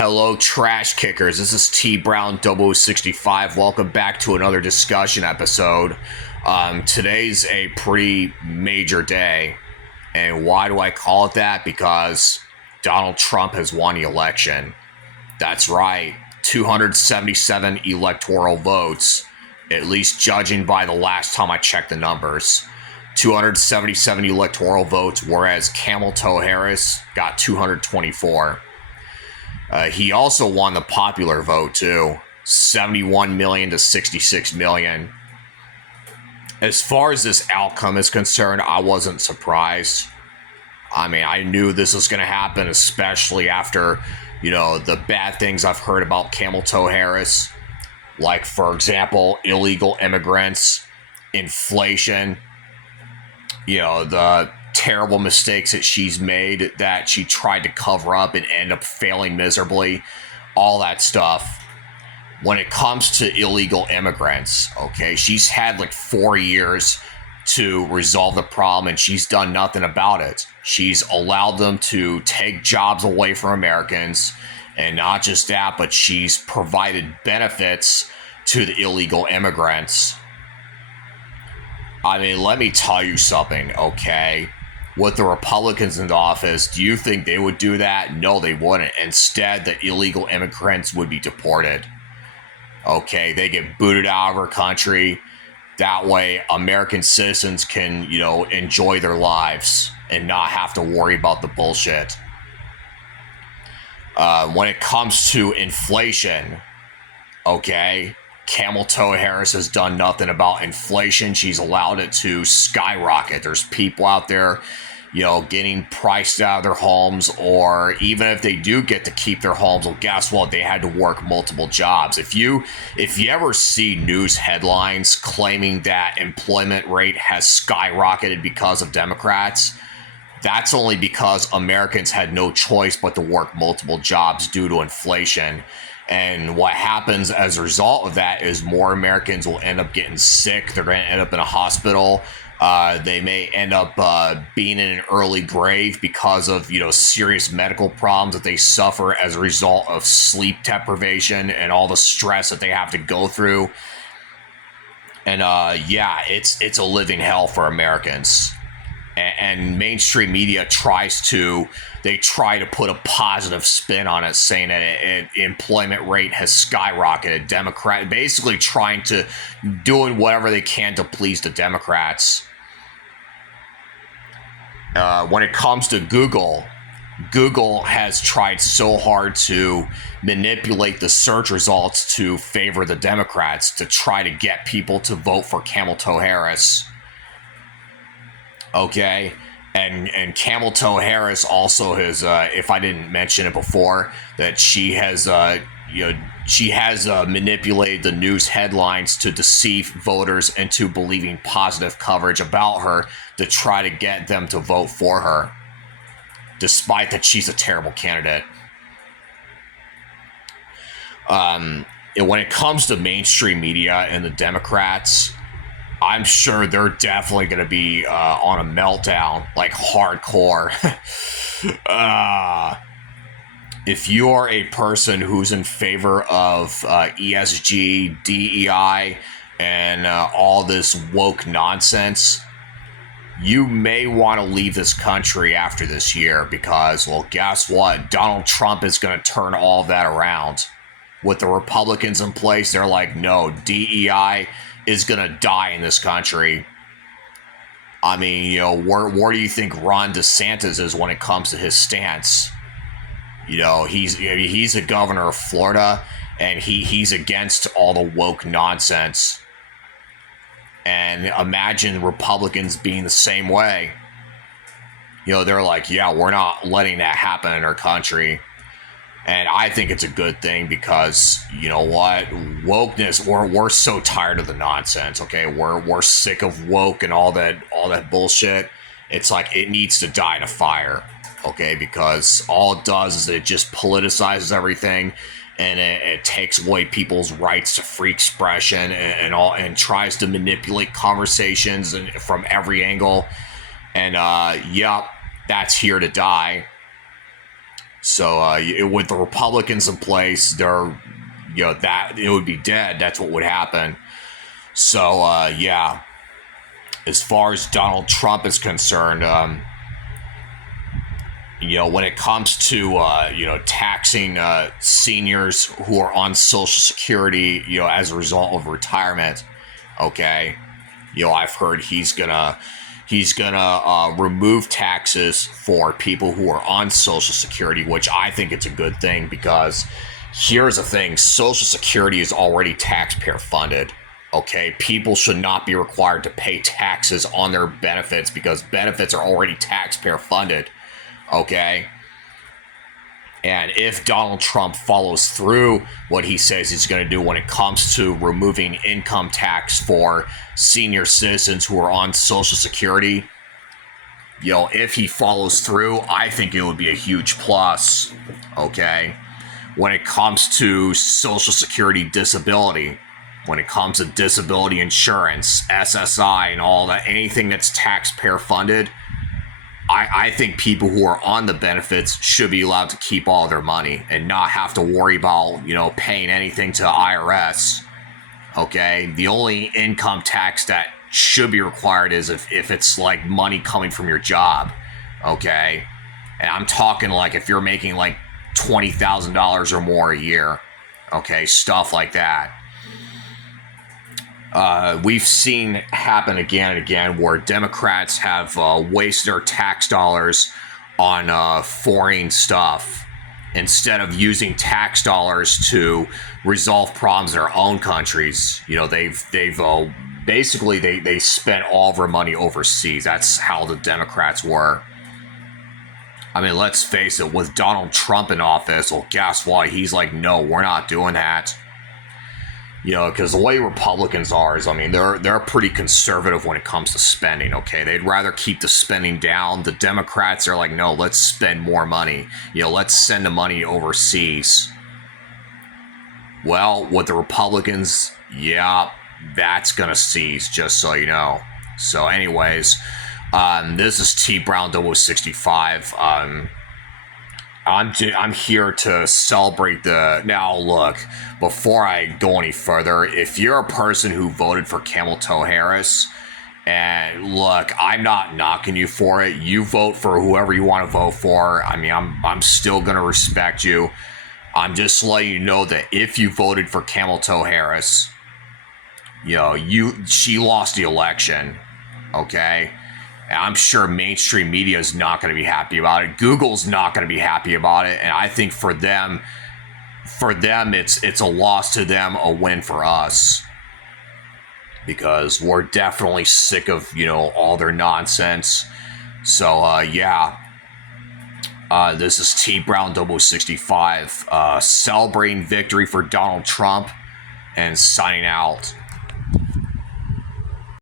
Hello, trash kickers. This is TBrown0065. Welcome back to another discussion episode. Today's a pretty major day. And why do I call it that? Because Donald Trump has won the election. That's right. 277 electoral votes, at least judging by the last time I checked the numbers. 277 electoral votes, whereas Camel Toe Harris got 224. He also won the popular vote, too. 71 million to 66 million. As far as this outcome is concerned, I wasn't surprised. I mean, I knew this was going to happen, especially after, the bad things I've heard about Camel Toe Harris. Like, for example, illegal immigrants, inflation, the terrible mistakes that she's made that she tried to cover up and end up failing miserably, all that stuff. When it comes to illegal immigrants, okay, she's had like 4 years to resolve the problem and she's done nothing about it. She's allowed them to take jobs away from Americans, and not just that, but she's provided benefits to the illegal immigrants. I mean, let me tell you something, okay? With the Republicans in the office, do you think they would do that? No, they wouldn't. Instead, the illegal immigrants would be deported. Okay, they get booted out of our country. That way, American citizens can, enjoy their lives and not have to worry about the bullshit. When it comes to inflation, okay, Camel Toe Harris has done nothing about inflation. She's allowed it to skyrocket. There's people out there, getting priced out of their homes, or even if they do get to keep their homes, well, guess what? They had to work multiple jobs. If you ever see news headlines claiming that employment rate has skyrocketed because of Democrats, that's only because Americans had no choice but to work multiple jobs due to inflation. And what happens as a result of that is more Americans will end up getting sick. They're going to end up in a hospital. They may end up being in an early grave because of, serious medical problems that they suffer as a result of sleep deprivation and all the stress that they have to go through. And it's a living hell for Americans. And mainstream media try to put a positive spin on it, saying that employment rate has skyrocketed. Basically doing whatever they can to please the Democrats. When it comes to Google has tried so hard to manipulate the search results to favor the Democrats to try to get people to vote for Camel Toe Harris. Okay, and Camel Toe Harris also has, if I didn't mention it before, that she has, manipulated the news headlines to deceive voters into believing positive coverage about her to try to get them to vote for her, despite that she's a terrible candidate. When it comes to mainstream media and the Democrats, I'm sure they're definitely going to be on a meltdown, like hardcore. If you are a person who's in favor of ESG, DEI, and all this woke nonsense, you may want to leave this country after this year because, well, guess what? Donald Trump is going to turn all of that around. With the Republicans in place, they're like, no, DEI is going to die in this country. I mean, where do you think Ron DeSantis is when it comes to his stance? He's a governor of Florida, and he's against all the woke nonsense. And imagine Republicans being the same way. They're like, yeah, we're not letting that happen in our country. And I think it's a good thing because, you know what, wokeness, we're so tired of the nonsense, okay? We're sick of woke and all that bullshit. It's like it needs to die in a fire, okay? Because all it does is it just politicizes everything, and it takes away people's rights to free expression and tries to manipulate conversations from every angle. And that's here to die. So with the Republicans in place, that it would be dead. That's what would happen. So yeah, as far as Donald Trump is concerned, when it comes to taxing seniors who are on Social Security, as a result of retirement, okay, I've heard he's gonna remove taxes for people who are on Social Security, which I think it's a good thing, because here's the thing: Social Security is already taxpayer funded. Okay, people should not be required to pay taxes on their benefits because benefits are already taxpayer funded. Okay. And if Donald Trump follows through what he says he's going to do when it comes to removing income tax for senior citizens who are on Social Security, if he follows through, I think it would be a huge plus. Okay. When it comes to Social Security disability, when it comes to disability insurance, SSI, and all that, anything that's taxpayer funded, I think people who are on the benefits should be allowed to keep all their money and not have to worry about, paying anything to IRS. Okay. The only income tax that should be required is if it's like money coming from your job. Okay. And I'm talking like if you're making like $20,000 or more a year. Okay. Stuff like that. We've seen happen again and again where Democrats have wasted their tax dollars on foreign stuff instead of using tax dollars to resolve problems in their own countries. They've basically they spent all of their money overseas. That's how the Democrats were. I mean, let's face it, with Donald Trump in office, well, guess what? He's like, no, we're not doing that. Because the way Republicans are is, I mean, they're pretty conservative when it comes to spending, okay? They'd rather keep the spending down. The Democrats are like, no, let's spend more money. Let's send the money overseas. Well, with the Republicans, yeah, that's going to cease, just so you know. So anyways, this is TBrown0065. I'm here to celebrate now look, before I go any further, if you're a person who voted for Camel Toe Harris, and look, I'm not knocking you for it. You vote for whoever you want to vote for. I mean, I'm still going to respect you. I'm just letting you know that if you voted for Camel Toe Harris, she lost the election. Okay? I'm sure mainstream media is not going to be happy about it. Google's not going to be happy about it. And I think for them, it's a loss to them, a win for us. Because we're definitely sick of, all their nonsense. So, yeah. This is TBrown0065, celebrating victory for Donald Trump and signing out.